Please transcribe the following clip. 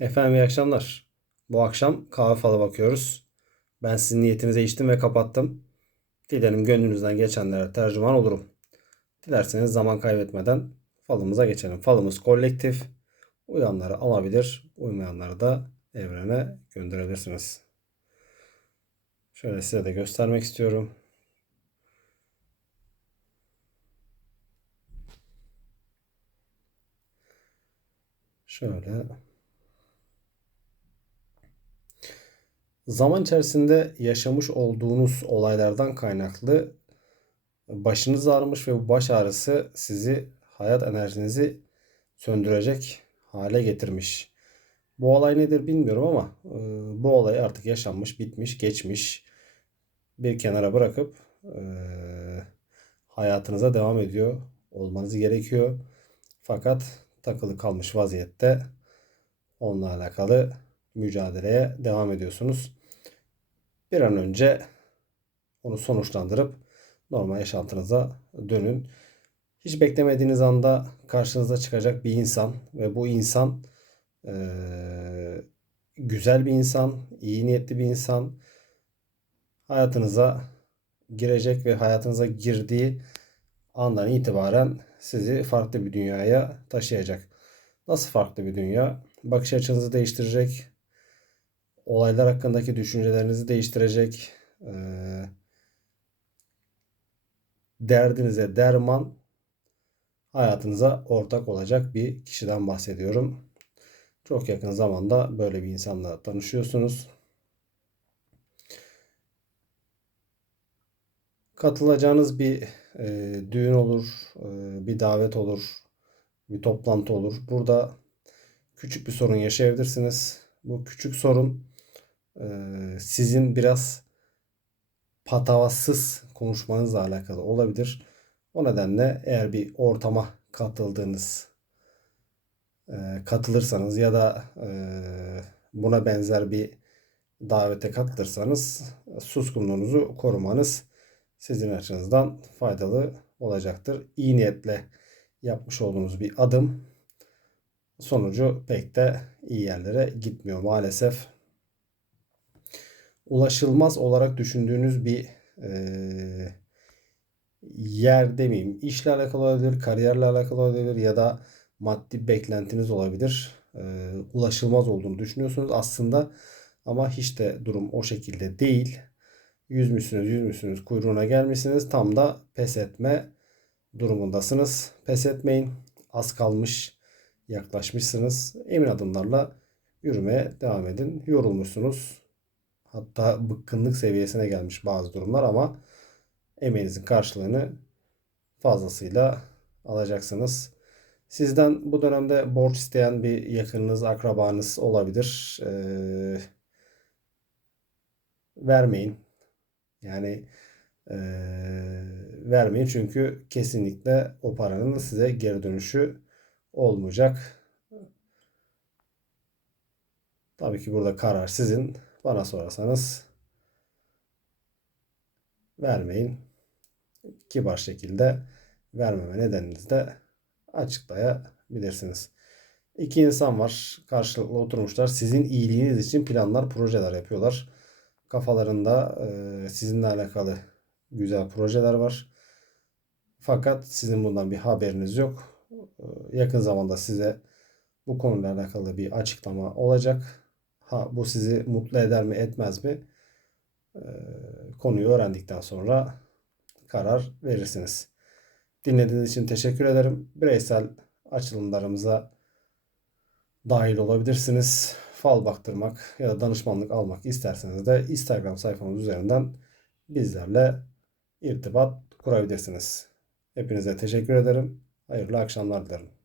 Efendim iyi akşamlar. Bu akşam kahve falı bakıyoruz. Ben sizin niyetinize içtim ve kapattım. Dilerim gönlünüzden geçenlere tercüman olurum. Dilerseniz zaman kaybetmeden falımıza geçelim. Falımız kolektif. Uyanları alabilir, uymayanları da evrene gönderebilirsiniz. Şöyle size de göstermek istiyorum. Şöyle Zaman içerisinde yaşamış olduğunuz olaylardan kaynaklı başınız ağrımış ve bu baş ağrısı sizi hayat enerjinizi söndürecek hale getirmiş. Bu olay nedir bilmiyorum ama e, bu olay artık yaşanmış, bitmiş, geçmiş. Bir kenara bırakıp e, hayatınıza devam ediyor olmanız gerekiyor. Fakat takılı kalmış vaziyette onunla alakalı mücadeleye devam ediyorsunuz. Bir an önce onu sonuçlandırıp normal yaşantınıza dönün. Hiç beklemediğiniz anda karşınıza çıkacak bir insan ve bu insan e, güzel bir insan, iyi niyetli bir insan hayatınıza girecek ve hayatınıza girdiği andan itibaren sizi farklı bir dünyaya taşıyacak. Nasıl farklı bir dünya? Bakış açınızı değiştirecek, olaylar hakkındaki düşüncelerinizi değiştirecek, e, derdinize derman, hayatınıza ortak olacak bir kişiden bahsediyorum. Çok yakın zamanda böyle bir insanla tanışıyorsunuz. Katılacağınız bir e, düğün olur, e, bir davet olur, bir toplantı olur. Burada küçük bir sorun yaşayabilirsiniz. Bu küçük sorun sizin biraz patavatsız konuşmanızla alakalı olabilir. O nedenle eğer bir ortama katıldığınız katılırsanız ya da buna benzer bir davete katılırsanız suskunluğunuzu korumanız sizin açınızdan faydalı olacaktır. İyi niyetle yapmış olduğunuz bir adım sonucu pek de iyi yerlere gitmiyor maalesef ulaşılmaz olarak düşündüğünüz bir e, yer demeyeyim. İşle alakalı olabilir, kariyerle alakalı olabilir ya da maddi beklentiniz olabilir. E, ulaşılmaz olduğunu düşünüyorsunuz aslında ama hiç de durum o şekilde değil. Yüzmüşsünüz, yüzmüşsünüz, kuyruğuna gelmişsiniz. Tam da pes etme durumundasınız. Pes etmeyin. Az kalmış, yaklaşmışsınız. Emin adımlarla yürümeye devam edin. Yorulmuşsunuz. Hatta bıkkınlık seviyesine gelmiş bazı durumlar ama emeğinizin karşılığını fazlasıyla alacaksınız. Sizden bu dönemde borç isteyen bir yakınınız, akrabanız olabilir. Ee, vermeyin. Yani e, vermeyin çünkü kesinlikle o paranın size geri dönüşü olmayacak. Tabii ki burada karar sizin. Bana sorarsanız vermeyin. Kibar şekilde vermeme nedeninizi de açıklayabilirsiniz. İki insan var. Karşılıklı oturmuşlar. Sizin iyiliğiniz için planlar, projeler yapıyorlar. Kafalarında e, sizinle alakalı güzel projeler var. Fakat sizin bundan bir haberiniz yok. E, yakın zamanda size bu konuyla alakalı bir açıklama olacak. Ha bu sizi mutlu eder mi etmez mi? Ee, konuyu öğrendikten sonra karar verirsiniz. Dinlediğiniz için teşekkür ederim. Bireysel açılımlarımıza dahil olabilirsiniz. Fal baktırmak ya da danışmanlık almak isterseniz de Instagram sayfamız üzerinden bizlerle irtibat kurabilirsiniz. Hepinize teşekkür ederim. Hayırlı akşamlar dilerim.